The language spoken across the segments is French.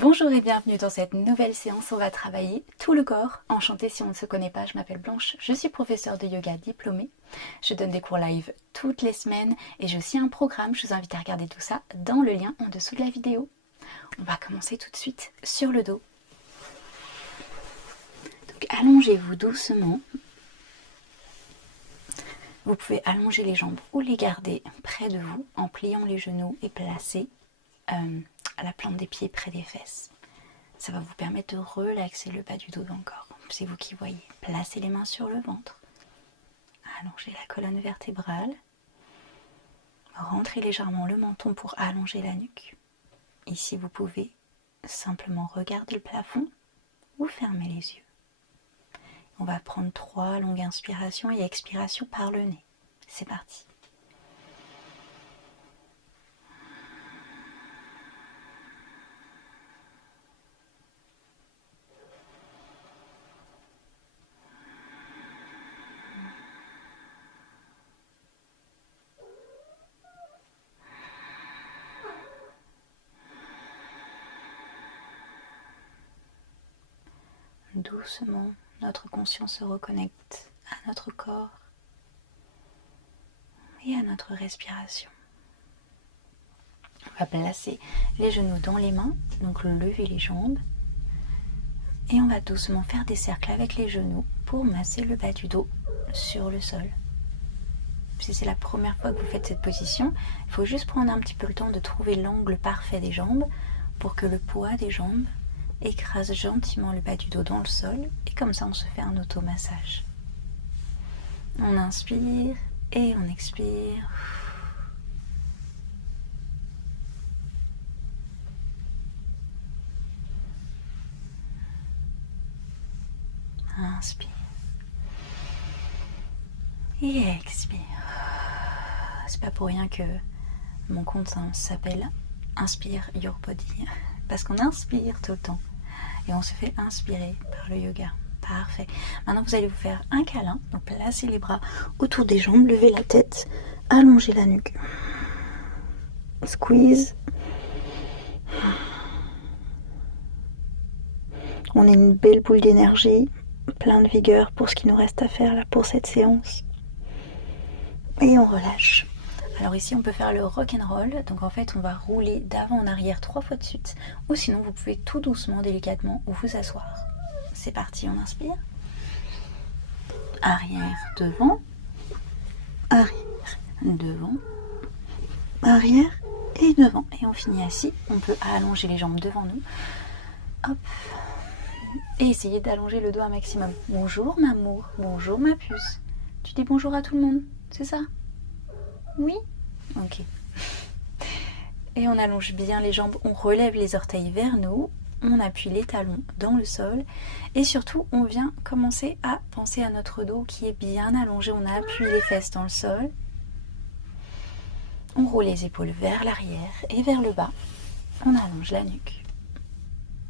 Bonjour et bienvenue dans cette nouvelle séance. On va travailler tout le corps. Enchantée si on ne se connaît pas, je m'appelle Blanche, je suis professeure de yoga diplômée. Je donne des cours live toutes les semaines et j'ai aussi un programme. Je vous invite à regarder tout ça dans le lien en dessous de la vidéo. On va commencer tout de suite sur le dos. Donc allongez-vous doucement. Vous pouvez allonger les jambes ou les garder près de vous en pliant les genoux et placer à la plante des pieds près des fesses. Ça va vous permettre de relaxer le bas du dos dans le corps. C'est vous qui voyez. Placez les mains sur le ventre. Allongez la colonne vertébrale. Rentrez légèrement le menton pour allonger la nuque. Ici, vous pouvez simplement regarder le plafond ou fermer les yeux. On va prendre 3 longues inspirations et expirations par le nez. C'est parti. Doucement, notre conscience se reconnecte à notre corps et à notre respiration. On va placer les genoux dans les mains, donc lever les jambes. Et on va doucement faire des cercles avec les genoux pour masser le bas du dos sur le sol. Si c'est la première fois que vous faites cette position, il faut juste prendre un petit peu le temps de trouver l'angle parfait des jambes pour que le poids des jambes écrase gentiment le bas du dos dans le sol. Et comme ça, on se fait un automassage. On inspire et on expire. Inspire. Et expire. C'est pas pour rien que mon compte s'appelle Inspire Your Body. Parce qu'on inspire tout le temps. Et on se fait inspirer par le yoga. Parfait. Maintenant, vous allez vous faire un câlin. Donc, placez les bras autour des jambes. Levez la tête. Allongez la nuque. Squeeze. On est une belle boule d'énergie. Plein de vigueur pour ce qui nous reste à faire là pour cette séance. Et on relâche. Alors ici on peut faire le rock'n'roll, donc en fait on va rouler d'avant en arrière 3 fois de suite, ou sinon vous pouvez tout doucement, délicatement vous asseoir. C'est parti, on inspire. Arrière, devant. Arrière, devant. Arrière et devant. Et on finit assis, on peut allonger les jambes devant nous. Hop. Et essayer d'allonger le dos un maximum. Bonjour Mamour, bonjour ma puce. Tu dis bonjour à tout le monde, c'est ça? Oui? Ok. Et on allonge bien les jambes, on relève les orteils vers nous, on appuie les talons dans le sol et surtout on vient commencer à penser à notre dos qui est bien allongé, on appuie les fesses dans le sol. On roule les épaules vers l'arrière et vers le bas, on allonge la nuque.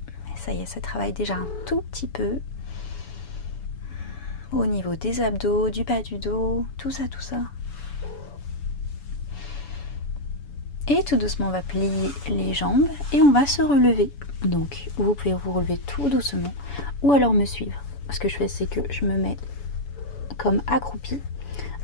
Et ça y est, ça travaille déjà un tout petit peu au niveau des abdos, du bas du dos, tout ça, tout ça. Et tout doucement, on va plier les jambes et on va se relever. Donc, vous pouvez vous relever tout doucement ou alors me suivre. Ce que je fais, c'est que je me mets comme accroupie.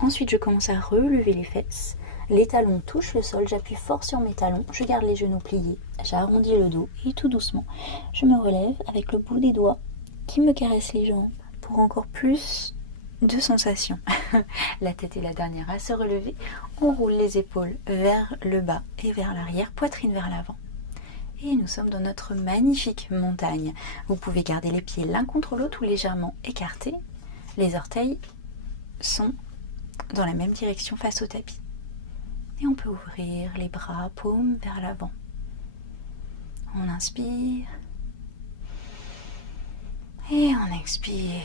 Ensuite, je commence à relever les fesses. Les talons touchent le sol, j'appuie fort sur mes talons, je garde les genoux pliés, j'arrondis le dos et tout doucement, je me relève avec le bout des doigts qui me caressent les jambes pour encore plus de sensations. La tête est la dernière à se relever. On roule les épaules vers le bas et vers l'arrière, poitrine vers l'avant. Et nous sommes dans notre magnifique montagne. Vous pouvez garder les pieds l'un contre l'autre ou légèrement écartés. Les orteils sont dans la même direction face au tapis. Et on peut ouvrir les bras, paumes vers l'avant. On inspire. Et on expire.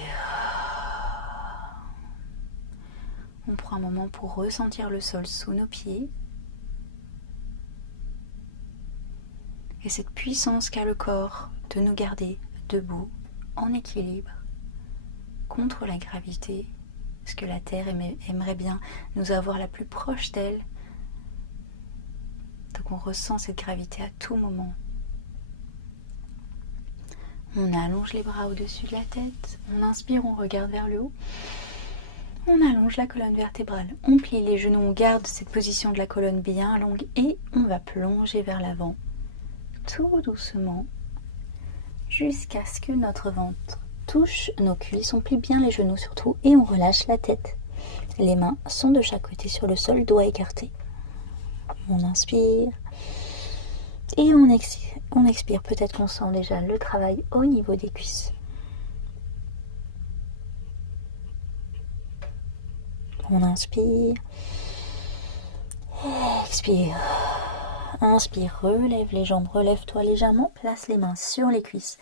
On prend un moment pour ressentir le sol sous nos pieds. Et cette puissance qu'a le corps de nous garder debout, en équilibre, contre la gravité. Parce que la Terre aimerait bien nous avoir la plus proche d'elle. Donc on ressent cette gravité à tout moment. On allonge les bras au-dessus de la tête. On inspire, on regarde vers le haut. On allonge la colonne vertébrale. On plie les genoux, on garde cette position de la colonne bien longue et on va plonger vers l'avant, tout doucement, jusqu'à ce que notre ventre touche nos cuisses. On plie bien les genoux surtout et on relâche la tête. Les mains sont de chaque côté sur le sol, doigts écartés. On inspire et on expire. Peut-être qu'on sent déjà le travail au niveau des cuisses. On inspire, expire. Inspire, relève les jambes, relève-toi légèrement, place les mains sur les cuisses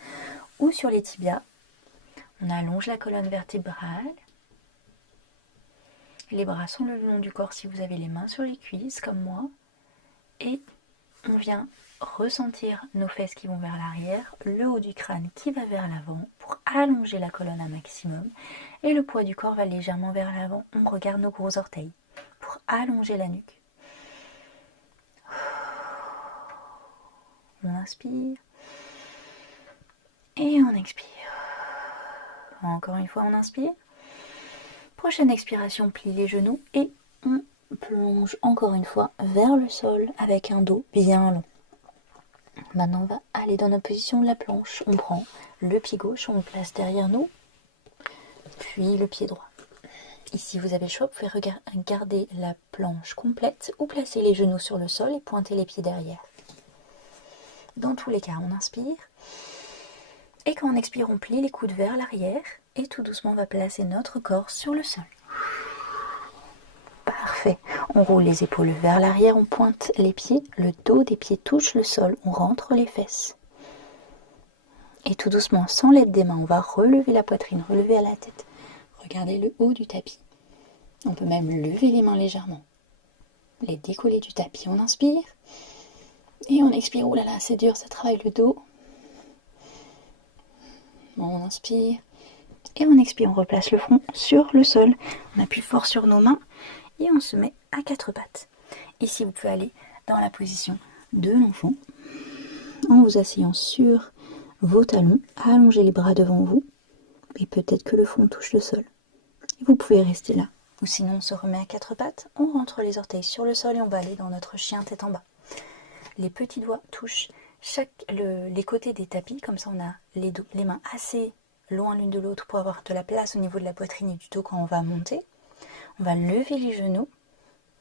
ou sur les tibias. On allonge la colonne vertébrale. Les bras sont le long du corps si vous avez les mains sur les cuisses comme moi. Et on vient ressentir nos fesses qui vont vers l'arrière, le haut du crâne qui va vers l'avant pour allonger la colonne un maximum. Et le poids du corps va légèrement vers l'avant. On regarde nos gros orteils pour allonger la nuque. On inspire et on expire. Encore une fois, on inspire. Prochaine expiration, plie les genoux et on plonge encore une fois vers le sol avec un dos bien long. Maintenant, on va aller dans notre position de la planche. On prend le pied gauche, on le place derrière nous, puis le pied droit. Ici, vous avez le choix, vous pouvez garder la planche complète ou placer les genoux sur le sol et pointer les pieds derrière. Dans tous les cas, on inspire. Et quand on expire, on plie les coudes vers l'arrière et tout doucement, on va placer notre corps sur le sol. Parfait. On roule les épaules vers l'arrière, on pointe les pieds, le dos des pieds touche le sol, on rentre les fesses. Et tout doucement, sans l'aide des mains, on va relever la poitrine, relever à la tête. Regardez le haut du tapis. On peut même lever les mains légèrement. Les décoller du tapis. On inspire. Et on expire. Oh là là, c'est dur, ça travaille le dos. On inspire. Et on expire. On replace le front sur le sol. On appuie fort sur nos mains. Et on se met à quatre pattes. Ici, vous pouvez aller dans la position de l'enfant. En vous asseyant sur vos talons. Allongez les bras devant vous. Et peut-être que le front touche le sol. Et vous pouvez rester là. Ou sinon, on se remet à quatre pattes. On rentre les orteils sur le sol et on va aller dans notre chien tête en bas. Les petits doigts touchent les côtés des tapis. Comme ça, on a les mains assez loin l'une de l'autre pour avoir de la place au niveau de la poitrine et du dos quand on va monter. On va lever les genoux.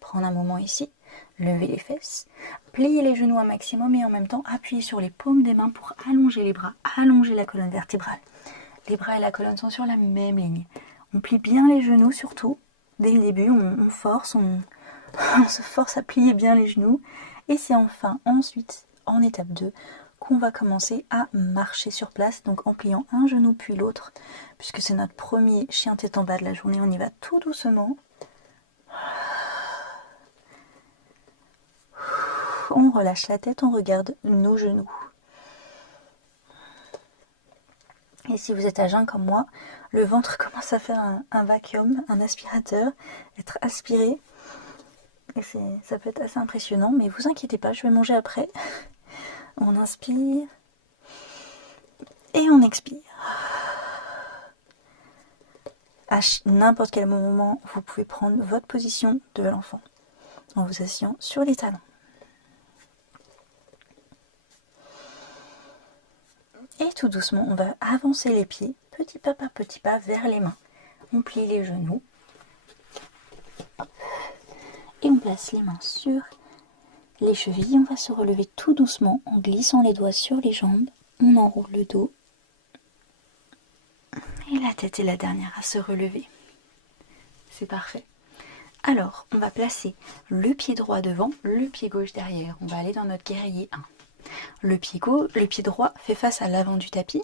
Prendre un moment ici. Lever les fesses. Plier les genoux un maximum et en même temps appuyer sur les paumes des mains pour allonger les bras. Allonger la colonne vertébrale. Les bras et la colonne sont sur la même ligne. On plie bien les genoux surtout. Dès le début, on force, on se force à plier bien les genoux. Et c'est ensuite, en étape 2, qu'on va commencer à marcher sur place. Donc en pliant un genou puis l'autre, puisque c'est notre premier chien tête en bas de la journée. On y va tout doucement. On relâche la tête, on regarde nos genoux. Et si vous êtes à jeun comme moi, le ventre commence à faire un vacuum, un aspirateur, être aspiré. Et ça peut être assez impressionnant, mais vous inquiétez pas, je vais manger après. On inspire et on expire. À n'importe quel moment, vous pouvez prendre votre position de l'enfant en vous asseyant sur les talons. Et tout doucement, on va avancer les pieds, petit pas par petit pas, vers les mains. On plie les genoux. Et on place les mains sur les chevilles. On va se relever tout doucement en glissant les doigts sur les jambes. On enroule le dos. Et la tête est la dernière à se relever. C'est parfait. Alors, on va placer le pied droit devant, le pied gauche derrière. On va aller dans notre guerrier 1. Le pied droit fait face à l'avant du tapis.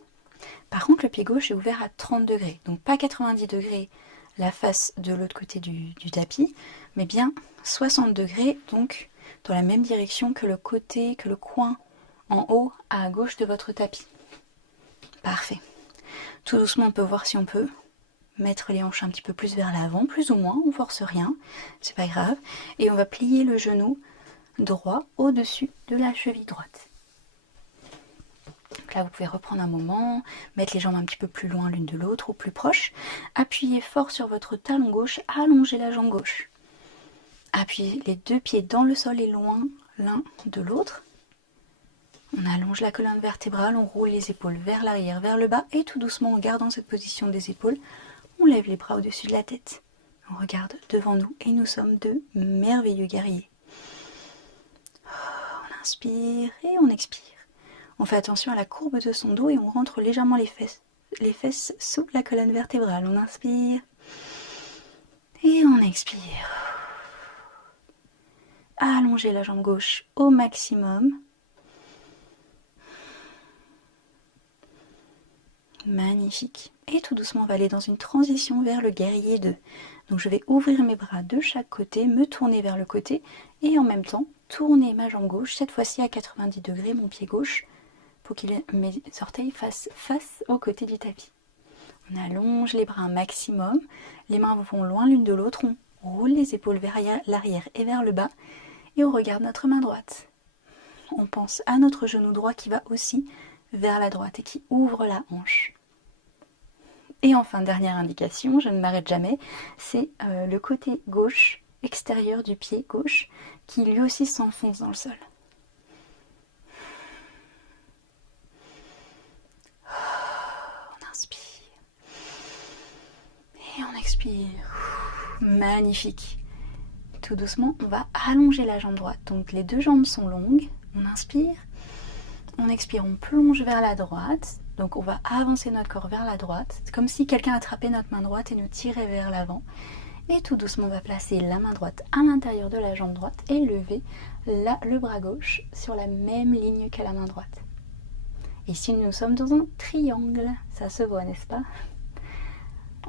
Par contre, le pied gauche est ouvert à 30 degrés. Donc pas 90 degrés la face de l'autre côté du tapis, mais bien 60 degrés, donc dans la même direction que le coin en haut à gauche de votre tapis. Parfait. Tout doucement, on peut voir si on peut mettre les hanches un petit peu plus vers l'avant, plus ou moins, on force rien, c'est pas grave. Et on va plier le genou droit au-dessus de la cheville droite. Donc là, vous pouvez reprendre un moment, mettre les jambes un petit peu plus loin l'une de l'autre ou plus proches. Appuyez fort sur votre talon gauche, allongez la jambe gauche. Appuyez les deux pieds dans le sol et loin l'un de l'autre. On allonge la colonne vertébrale, on roule les épaules vers l'arrière, vers le bas, et tout doucement, en gardant cette position des épaules, on lève les bras au-dessus de la tête. On regarde devant nous et nous sommes de merveilleux guerriers. On inspire et on expire. On fait attention à la courbe de son dos et on rentre légèrement les fesses sous la colonne vertébrale. On inspire et on expire. Allongez la jambe gauche au maximum. Magnifique. Et tout doucement, on va aller dans une transition vers le guerrier 2. Donc je vais ouvrir mes bras de chaque côté, me tourner vers le côté et en même temps tourner ma jambe gauche, cette fois-ci à 90 degrés, mon pied gauche, pour que mes orteils fassent face au côté du tapis. On allonge les bras un maximum, les mains vont loin l'une de l'autre, on roule les épaules vers l'arrière et vers le bas et on regarde notre main droite. On pense à notre genou droit qui va aussi vers la droite et qui ouvre la hanche. Et enfin, dernière indication, je ne m'arrête jamais, c'est le côté gauche, extérieur du pied gauche, qui lui aussi s'enfonce dans le sol. On inspire. Et on expire. Magnifique. Tout doucement, on va allonger la jambe droite. Donc les deux jambes sont longues. On inspire. On expire, on plonge vers la droite. Donc on va avancer notre corps vers la droite. C'est comme si quelqu'un attrapait notre main droite et nous tirait vers l'avant. Et tout doucement, on va placer la main droite à l'intérieur de la jambe droite et lever le bras gauche sur la même ligne que la main droite. Ici, nous sommes dans un triangle. Ça se voit, n'est-ce pas?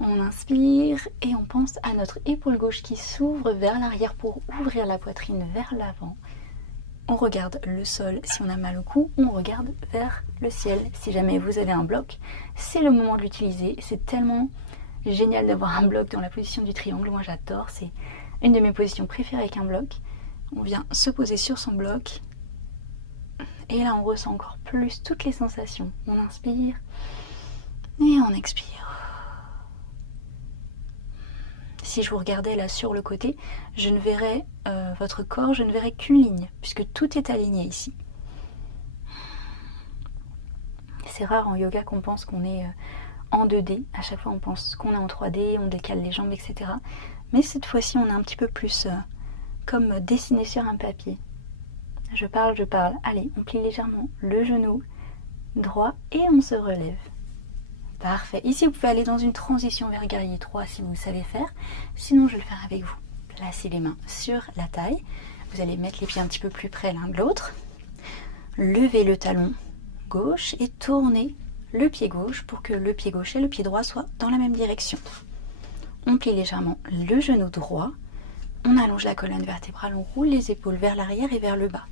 On inspire et on pense à notre épaule gauche qui s'ouvre vers l'arrière pour ouvrir la poitrine vers l'avant. On regarde le sol si on a mal au cou, on regarde vers le ciel. Si jamais vous avez un bloc, c'est le moment de l'utiliser. C'est tellement génial d'avoir un bloc dans la position du triangle. Moi j'adore, c'est une de mes positions préférées avec un bloc. On vient se poser sur son bloc. Et là on ressent encore plus toutes les sensations. On inspire et on expire. Si je vous regardais là sur le côté, je ne verrais votre corps, je ne verrais qu'une ligne, puisque tout est aligné ici. C'est rare en yoga qu'on pense qu'on est en 2D. À chaque fois, on pense qu'on est en 3D, on décale les jambes, etc. Mais cette fois-ci, on est un petit peu plus comme dessiné sur un papier. Je parle. Allez, on plie légèrement le genou droit et on se relève. Parfait. Ici, vous pouvez aller dans une transition vers guerrier 3 si vous savez faire. Sinon, je vais le faire avec vous. Placez les mains sur la taille. Vous allez mettre les pieds un petit peu plus près l'un de l'autre. Levez le talon gauche et tournez le pied gauche pour que le pied gauche et le pied droit soient dans la même direction. On plie légèrement le genou droit. On allonge la colonne vertébrale. On roule les épaules vers l'arrière et vers le bas.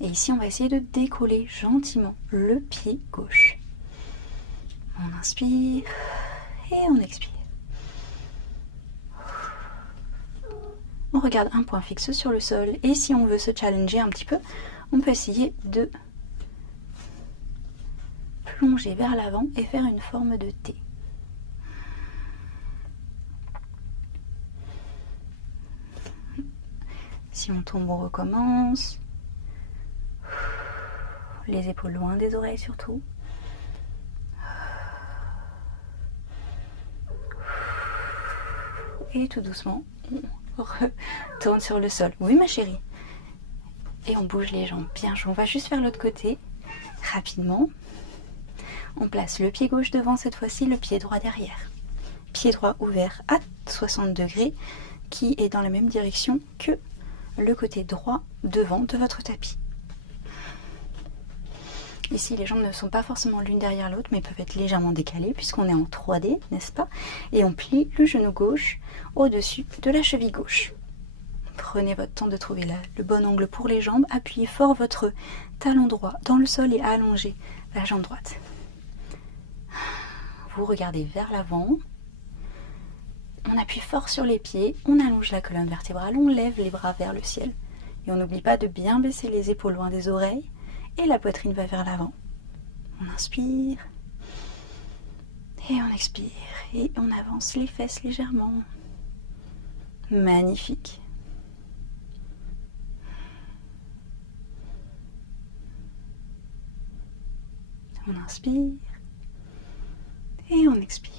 Et ici, on va essayer de décoller gentiment le pied gauche. On inspire et on expire. On regarde un point fixe sur le sol et si on veut se challenger un petit peu, on peut essayer de plonger vers l'avant et faire une forme de T. Si on tombe, on recommence. Les épaules loin des oreilles surtout. Et tout doucement, on retourne sur le sol. Oui, ma chérie. Et on bouge les jambes. Bien, on va juste faire l'autre côté, rapidement. On place le pied gauche devant, cette fois-ci le pied droit derrière. Pied droit ouvert à 60 degrés, qui est dans la même direction que le côté droit devant de votre tapis. Ici, les jambes ne sont pas forcément l'une derrière l'autre, mais peuvent être légèrement décalées puisqu'on est en 3D, n'est-ce pas? Et on plie le genou gauche au-dessus de la cheville gauche. Prenez votre temps de trouver le bon angle pour les jambes. Appuyez fort votre talon droit dans le sol et allongez la jambe droite. Vous regardez vers l'avant. On appuie fort sur les pieds. On allonge la colonne vertébrale. On lève les bras vers le ciel. Et on n'oublie pas de bien baisser les épaules loin des oreilles. Et la poitrine va vers l'avant. On inspire. Et on expire. Et on avance les fesses légèrement. Magnifique. On inspire. Et on expire.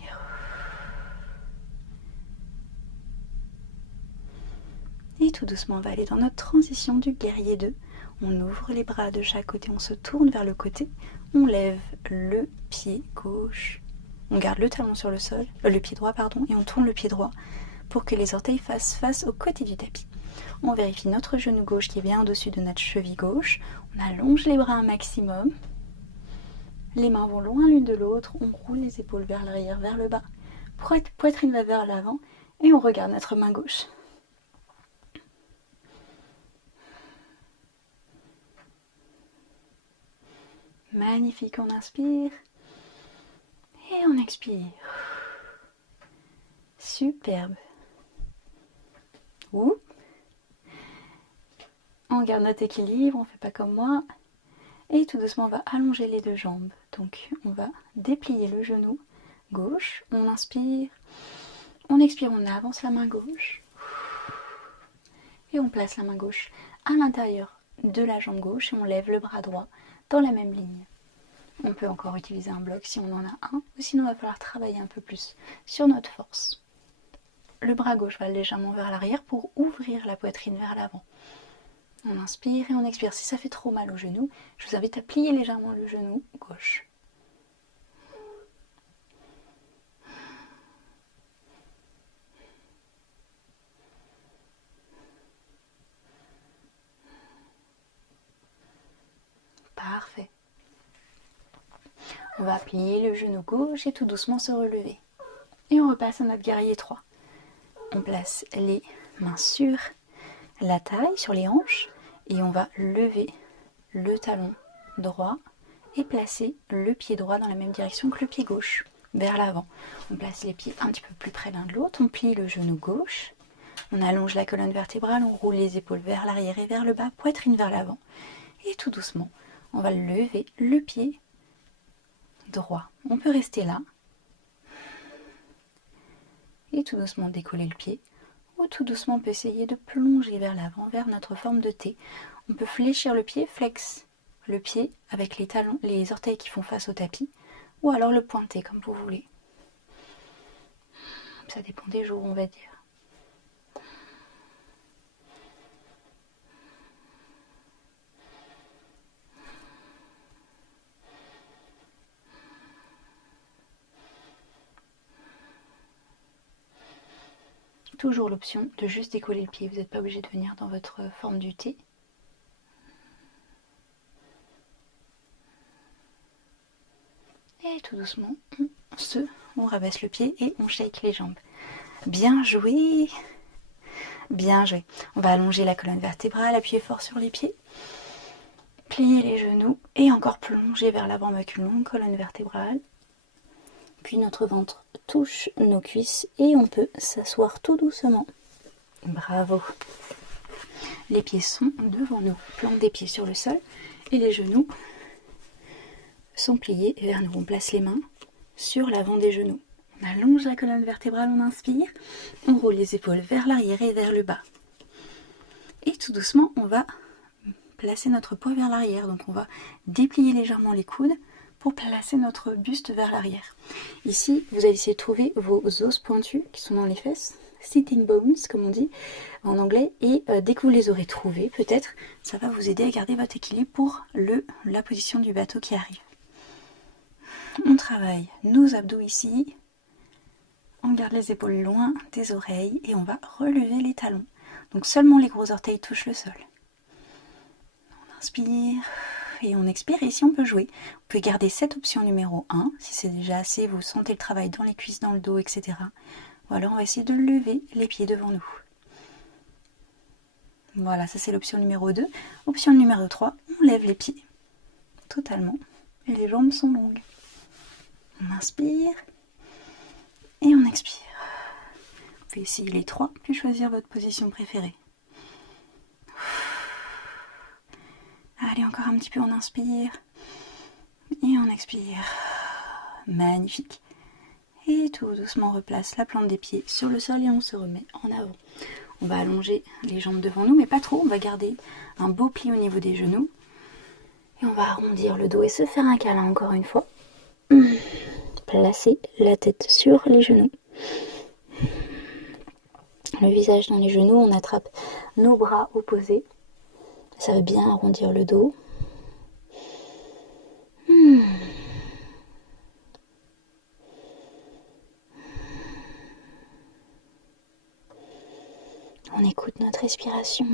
Et tout doucement, on va aller dans notre transition du guerrier 2. On ouvre les bras de chaque côté, on se tourne vers le côté. On lève le pied gauche. On garde le talon sur le sol, le pied droit, pardon, et on tourne le pied droit pour que les orteils fassent face au côté du tapis. On vérifie notre genou gauche qui est bien au-dessus de notre cheville gauche. On allonge les bras un maximum. Les mains vont loin l'une de l'autre. On roule les épaules vers l'arrière, vers le bas. Poitrine va vers l'avant. Et on regarde notre main gauche. Magnifique, on inspire. Et on expire. Superbe. Ouh. On garde notre équilibre, on ne fait pas comme moi. Et tout doucement, on va allonger les deux jambes. Donc, on va déplier le genou gauche. On inspire. On expire, on avance la main gauche. Et on place la main gauche à l'intérieur de la jambe gauche. Et on lève le bras droit dans la même ligne. On peut encore utiliser un bloc si on en a un. Ou sinon, il va falloir travailler un peu plus sur notre force. Le bras gauche va légèrement vers l'arrière pour ouvrir la poitrine vers l'avant. On inspire et on expire. Si ça fait trop mal au genou, je vous invite à plier légèrement le genou gauche. Parfait. On va plier le genou gauche et tout doucement se relever. Et on repasse à notre guerrier 3. On place les mains sur la taille, sur les hanches, et on va lever le talon droit et placer le pied droit dans la même direction que le pied gauche, vers l'avant. On place les pieds un petit peu plus près l'un de l'autre, on plie le genou gauche, on allonge la colonne vertébrale, on roule les épaules vers l'arrière et vers le bas, poitrine vers l'avant. Et tout doucement, on va lever le pied droit. On peut rester là. Et tout doucement décoller le pied. Ou tout doucement, on peut essayer de plonger vers l'avant, vers notre forme de T. On peut fléchir le pied, flex le pied avec les talons, les orteils qui font face au tapis. Ou alors le pointer comme vous voulez. Ça dépend des jours, on va dire. Toujours l'option de juste décoller le pied. Vous n'êtes pas obligé de venir dans votre forme du T. Et tout doucement, on rabaisse le pied et on shake les jambes. Bien joué! Bien joué. On va allonger la colonne vertébrale, appuyer fort sur les pieds. Plier les genoux et encore plonger vers l'avant avec une longue colonne vertébrale. Puis notre ventre touche nos cuisses et on peut s'asseoir tout doucement. Bravo. Les pieds sont devant nous, plante des pieds sur le sol et les genoux sont pliés vers nous. On place les mains sur l'avant des genoux. On allonge la colonne vertébrale, on inspire, on roule les épaules vers l'arrière et vers le bas. Et tout doucement, on va placer notre poids vers l'arrière. Donc on va déplier légèrement les coudes pour placer notre buste vers l'arrière. Ici, vous allez essayer de trouver vos os pointus qui sont dans les fesses, sitting bones comme on dit en anglais, et dès que vous les aurez trouvés, peut-être, ça va vous aider à garder votre équilibre pour la position du bateau qui arrive. On travaille nos abdos ici, on garde les épaules loin des oreilles et on va relever les talons. Donc seulement les gros orteils touchent le sol. On inspire et on expire, et ici on peut jouer. Vous pouvez garder cette option numéro 1, si c'est déjà assez, vous sentez le travail dans les cuisses, dans le dos, etc. Ou alors on va essayer de lever les pieds devant nous. Voilà, ça c'est l'option numéro 2. Option numéro 3, on lève les pieds totalement et les jambes sont longues. On inspire et on expire. Vous pouvez essayer les 3, puis choisir votre position préférée. Allez, encore un petit peu, on inspire. Et on expire. Magnifique. Et tout doucement, on replace la plante des pieds sur le sol et on se remet en avant. On va allonger les jambes devant nous, mais pas trop. On va garder un beau pli au niveau des genoux. Et on va arrondir le dos et se faire un câlin encore une fois. Placer la tête sur les genoux. Le visage dans les genoux, on attrape nos bras opposés. Ça va bien arrondir le dos. On écoute notre respiration.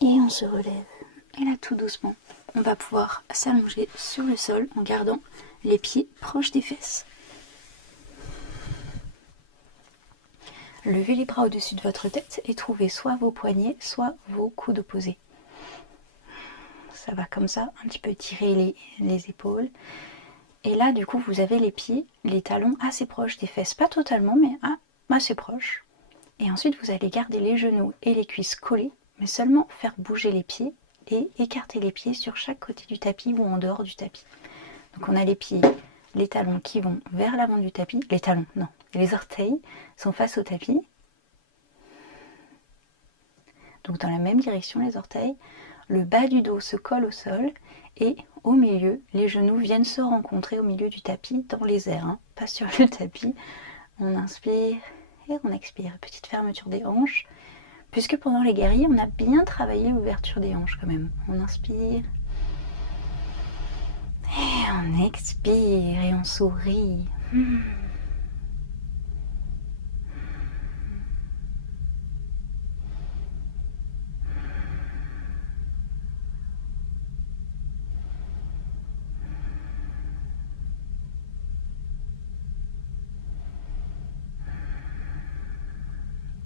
Et on se relève. Et là, tout doucement, on va pouvoir s'allonger sur le sol en gardant les pieds proches des fesses. Levez les bras au-dessus de votre tête et trouvez soit vos poignets, soit vos coudes opposés. Ça va comme ça, un petit peu tirer les épaules. Et là, du coup, vous avez les pieds, les talons assez proches des fesses. Pas totalement, mais assez proches. Et ensuite, vous allez garder les genoux et les cuisses collés, mais seulement faire bouger les pieds et écarter les pieds sur chaque côté du tapis ou en dehors du tapis. Donc on a les pieds, les talons qui vont vers l'avant du tapis. Les talons, non. Les orteils sont face au tapis. Donc dans la même direction, les orteils. Le bas du dos se colle au sol et au milieu, les genoux viennent se rencontrer au milieu du tapis, dans les airs, hein, pas sur le tapis. On inspire et on expire. Petite fermeture des hanches. Puisque pendant les guerriers, on a bien travaillé l'ouverture des hanches quand même. On inspire. Et on expire et on sourit.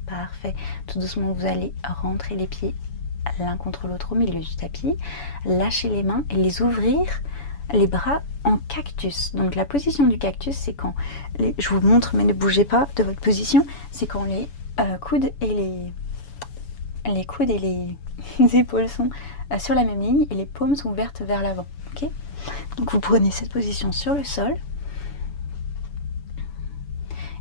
Parfait. Tout doucement, vous allez rentrer les pieds l'un contre l'autre au milieu du tapis. Lâcher les mains et les ouvrir, les bras en cactus. Donc la position du cactus, c'est quand... je vous montre, mais ne bougez pas de votre position. C'est quand les coudes et les coudes et les épaules sont sur la même ligne et les paumes sont ouvertes vers l'avant. Okay, donc vous prenez cette position sur le sol.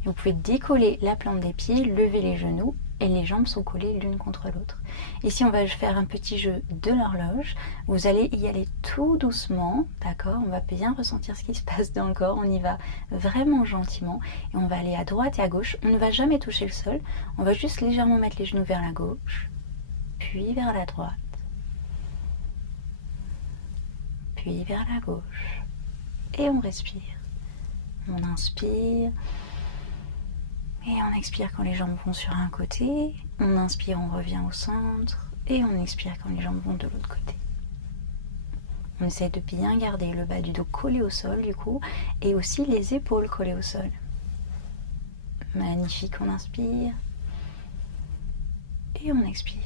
Et vous pouvez décoller la plante des pieds, lever les genoux et les jambes sont collées l'une contre l'autre. Ici, on va faire un petit jeu de l'horloge. Vous allez y aller tout doucement, d'accord? On va bien ressentir ce qui se passe dans le corps. On y va vraiment gentiment et on va aller à droite et à gauche. On ne va jamais toucher le sol. On va juste légèrement mettre les genoux vers la gauche, puis vers la droite, puis vers la gauche. Et on respire. On inspire. Et on expire quand les jambes vont sur un côté, on inspire, on revient au centre, et on expire quand les jambes vont de l'autre côté. On essaie de bien garder le bas du dos collé au sol du coup, et aussi les épaules collées au sol. Magnifique, on inspire, et on expire.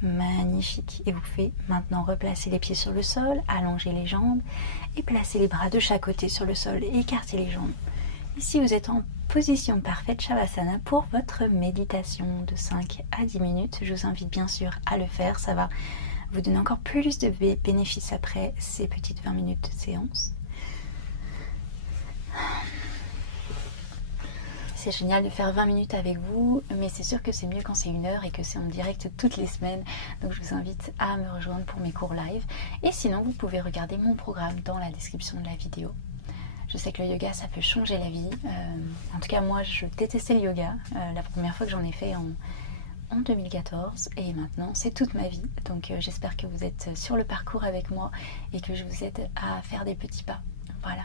Magnifique. Et vous pouvez maintenant replacer les pieds sur le sol, allonger les jambes et placer les bras de chaque côté sur le sol et écarter les jambes. Ici, vous êtes en position parfaite Shavasana pour votre méditation de 5 à 10 minutes. Je vous invite bien sûr à le faire. Ça va vous donner encore plus de bénéfices après ces petites 20 minutes de séance. C'est génial de faire 20 minutes avec vous, mais c'est sûr que c'est mieux quand c'est 1 heure et que c'est en direct toutes les semaines. Donc je vous invite à me rejoindre pour mes cours live. Et sinon, vous pouvez regarder mon programme dans la description de la vidéo. Je sais que le yoga, ça peut changer la vie. En tout cas, moi, je détestais le yoga. La première fois que j'en ai fait en 2014 et maintenant, c'est toute ma vie. Donc j'espère que vous êtes sur le parcours avec moi et que je vous aide à faire des petits pas. Voilà.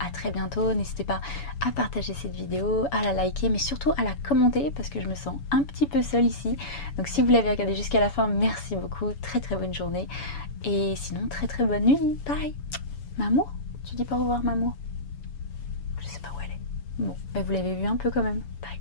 À très bientôt, n'hésitez pas à partager cette vidéo, à la liker, mais surtout à la commenter parce que je me sens un petit peu seule ici. Donc si vous l'avez regardé jusqu'à la fin, merci beaucoup, très très bonne journée. Et sinon, très très bonne nuit, bye. Maman, tu dis pas au revoir maman? Je sais pas où elle est. Bon, mais vous l'avez vu un peu quand même, bye.